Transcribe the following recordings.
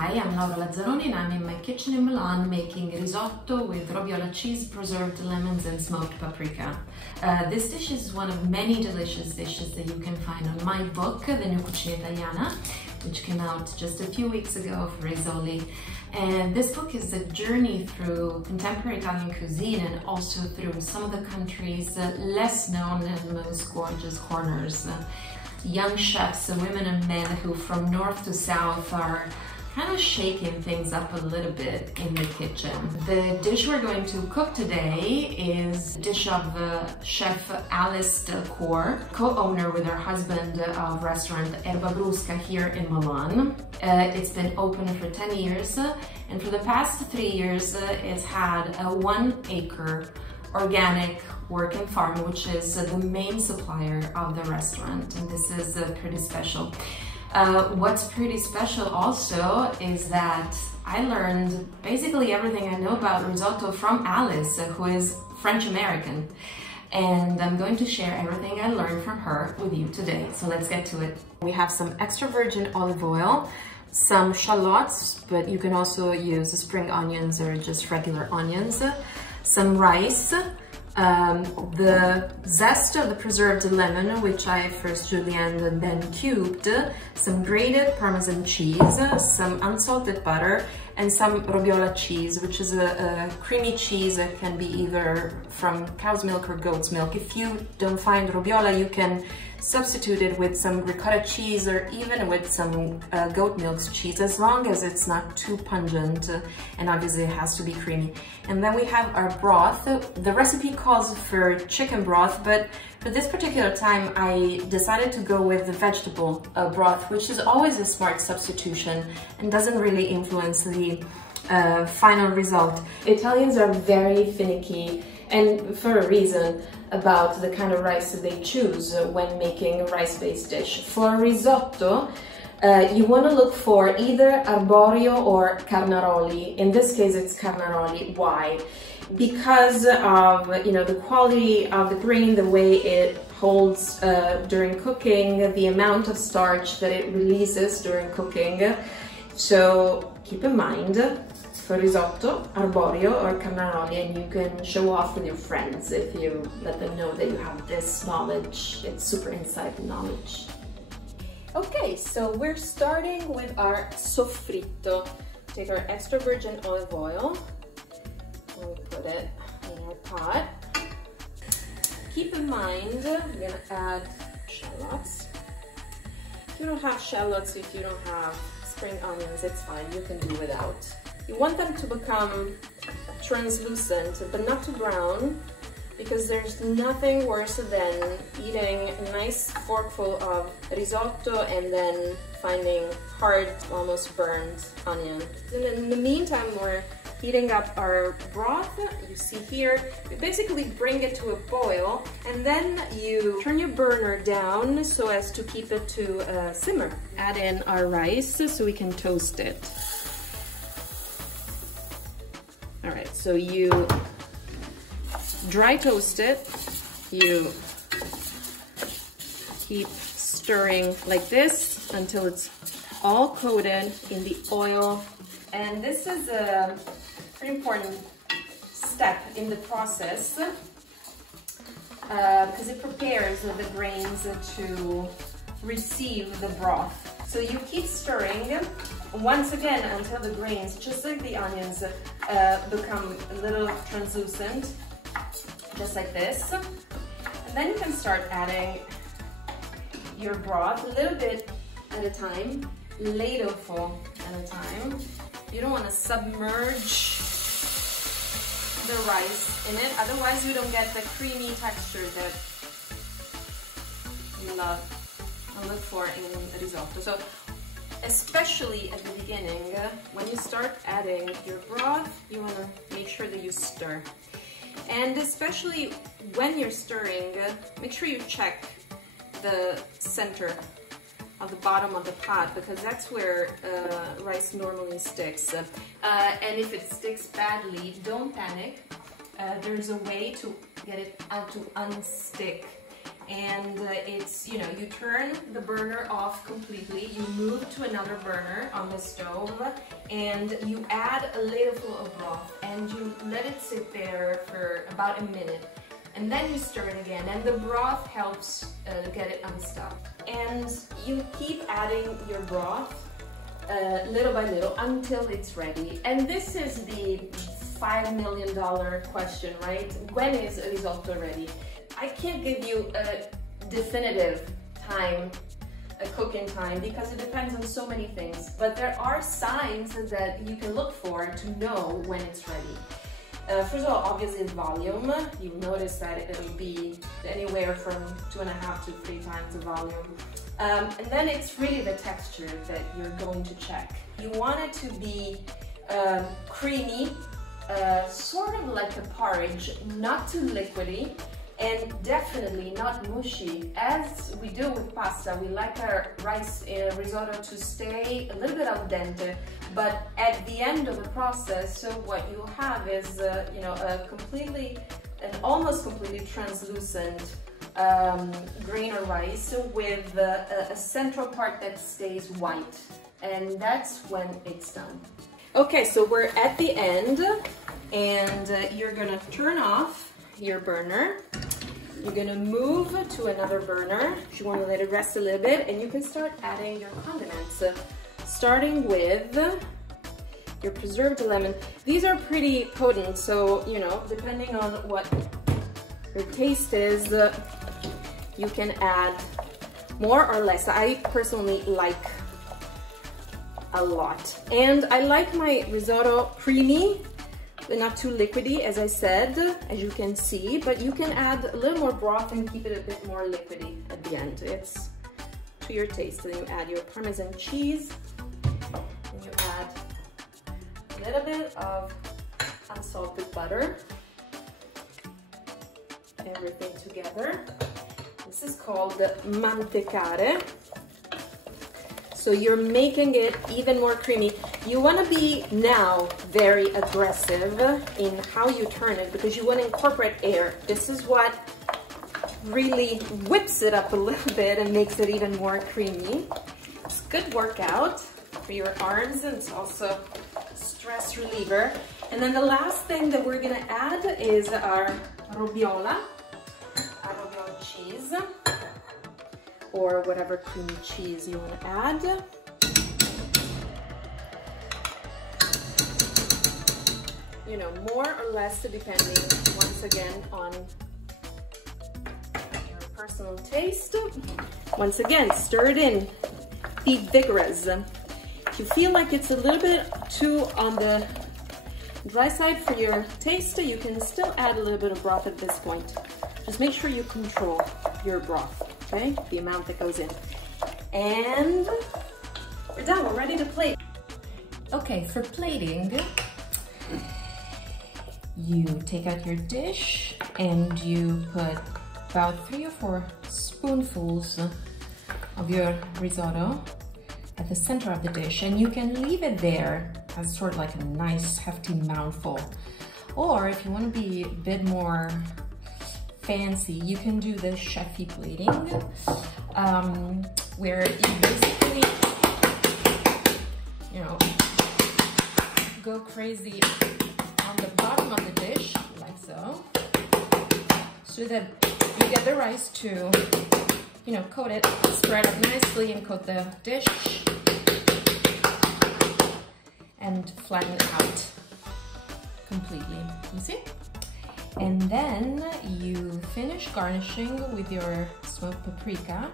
Hi, I'm Laura Lazzaroni and I'm in my kitchen in Milan making risotto with Robiola cheese, preserved lemons and smoked paprika. This dish is one of many delicious dishes that you can find on my book, The New Cucina Italiana, which came out just a few weeks ago for Rizzoli. And this book is a journey through contemporary Italian cuisine and also through some of the country's less known and most gorgeous corners. Young chefs, women and men who from north to south are kind of shaking things up a little bit in the kitchen. The dish we're going to cook today is a dish of chef Alice Delcourt, co-owner with her husband of restaurant Erba Brusca here in Milan. It's been open for 10 years and for the past 3 years it's had a 1 acre organic working farm, which is the main supplier of the restaurant, and this is pretty special. What's pretty special also is that I learned basically everything I know about risotto from Alice, who is French-American. And I'm going to share everything I learned from her with you today. So let's get to it. We have some extra virgin olive oil, some shallots, but you can also use spring onions or just regular onions, some rice, the zest of the preserved lemon, which I first julienned and then cubed, some grated Parmesan cheese, some unsalted butter, and some Robiola cheese, which is a creamy cheese that can be either from cow's milk or goat's milk. If you don't find Robiola, you can substitute it with some ricotta cheese or even with some goat milk cheese, as long as it's not too pungent, and obviously it has to be creamy. And then we have our broth. The recipe calls for chicken broth, but for this particular time I decided to go with the vegetable broth, which is always a smart substitution and doesn't really influence the final result. Italians are very finicky, and for a reason, about the kind of rice that they choose when making a rice-based dish. For risotto, you want to look for either arborio or Carnaroli. In this case, it's Carnaroli. Why? Because of the quality of the grain, the way it holds during cooking, the amount of starch that it releases during cooking. So keep in mind, for risotto, arborio or Carnaroli, and you can show off with your friends if you let them know that you have this knowledge. It's super inside knowledge. Okay, so we're starting with our soffritto. Take our extra virgin olive oil and we put it in our pot. Keep in mind, we're gonna add shallots. If you don't have shallots, if you don't have spring onions, it's fine, you can do without. You want them to become translucent, but not too brown, because there's nothing worse than eating a nice forkful of risotto and then finding hard, almost burned onion. And in the meantime, we're heating up our broth. You see here, you basically bring it to a boil, and then you turn your burner down so as to keep it to a simmer. Add in our rice so we can toast it. All right, so you dry toast it, you keep stirring like this until it's all coated in the oil. And this is a pretty important step in the process because it prepares the grains to receive the broth. So you keep stirring once again until the grains, just like the onions, become a little translucent, just like this. And then you can start adding your broth a little bit at a time, ladleful at a time. You don't want to submerge the rice in it, otherwise you don't get the creamy texture that you love and look for in risotto. So especially at the beginning, when you start adding your broth, you want to make sure that you stir. And especially when you're stirring, make sure you check the center of the bottom of the pot, because that's where rice normally sticks. And if it sticks badly, don't panic. There's a way to get it out to unstick and it's, you know, you turn the burner off completely, you move to another burner on the stove, and you add a ladleful of broth, and you let it sit there for about a minute. And then you stir it again, and the broth helps get it unstuck. And you keep adding your broth little by little until it's ready. And this is the $5 million question, right? When is a risotto ready? I can't give you a definitive time, a cooking time, because it depends on so many things. But there are signs that you can look for to know when it's ready. First of all, obviously volume. You'll notice that it'll be anywhere from 2.5 to 3 times the volume. And then it's really the texture that you're going to check. You want it to be creamy, sort of like a porridge, not too liquidy, and definitely not mushy. As we do with pasta, we like our rice risotto to stay a little bit al dente, but at the end of the process, so what you'll have is, you know, an almost completely translucent grain of rice with a central part that stays white, and that's when it's done. Okay, so we're at the end, and you're gonna turn off your burner. You're gonna move to another burner. You wanna let it rest a little bit, and you can start adding your condiments. Starting with your preserved lemon. These are pretty potent, so, you know, depending on what your taste is, you can add more or less. I personally like a lot. And I like my risotto creamy, not too liquidy, as I said, as you can see, but you can add a little more broth and keep it a bit more liquidy at the end. It's to your taste. Then you add your Parmesan cheese, and you add a little bit of unsalted butter, everything together. This is called mantecare. So you're making it even more creamy. You want to be now very aggressive in how you turn it, because you want to incorporate air. This is what really whips it up a little bit and makes it even more creamy. It's a good workout for your arms, and it's also a stress reliever. And then the last thing that we're gonna add is our Robiola cheese, or whatever creamy cheese you want to add. You know, more or less depending, once again, on your personal taste. Once again, stir it in. Be vigorous. If you feel like it's a little bit too on the dry side for your taste, you can still add a little bit of broth at this point. Just make sure you control your broth, okay? The amount that goes in. And we're done, we're ready to plate. Okay, for plating, you take out your dish and you put about 3 or 4 spoonfuls of your risotto at the center of the dish, and you can leave it there as sort of like a nice hefty mouthful. Or if you want to be a bit more fancy, you can do the chefy plating, where you basically, you know, go crazy on the bottom of the dish, like so that you get the rice to, you know, coat it, spread it nicely and coat the dish and flatten it out completely, you see? And then you finish garnishing with your smoked paprika.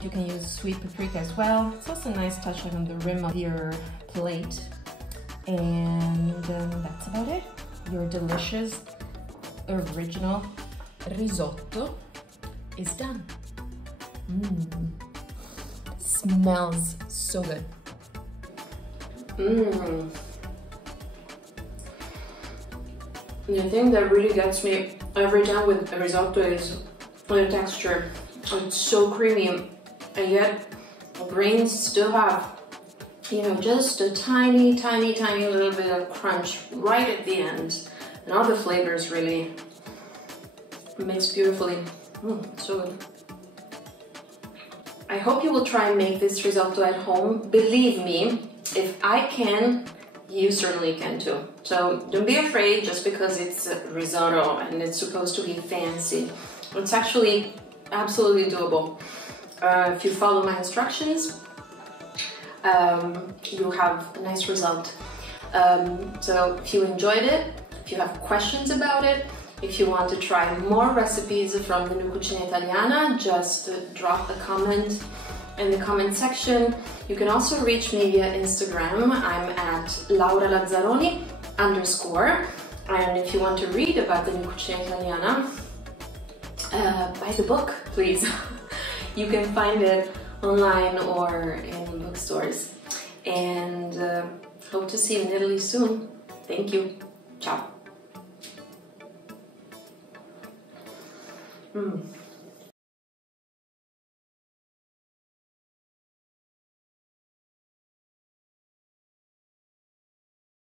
You can use sweet paprika as well. It's also a nice touch on the rim of your plate. And that's about it. Your delicious, original risotto is done. Smells so good. The thing that really gets me every time with a risotto is the texture. It's so creamy, and yet the grains still have, you know, just a tiny little bit of crunch right at the end. And all the flavors really mix beautifully. So good. I hope you will try and make this risotto at home. Believe me, if I can, you certainly can too. So don't be afraid just because it's risotto and it's supposed to be fancy. It's actually absolutely doable. If you follow my instructions, you'll have a nice result. So if you enjoyed it, if you have questions about it, if you want to try more recipes from the new Cucina Italiana, just drop a comment in the comment section. You can also reach me via Instagram. I'm at lauralazzaroni_. And if you want to read about the new Cucina Italiana, buy the book, please. You can find it online or in bookstores. And hope to see you in Italy soon. Thank you. Ciao.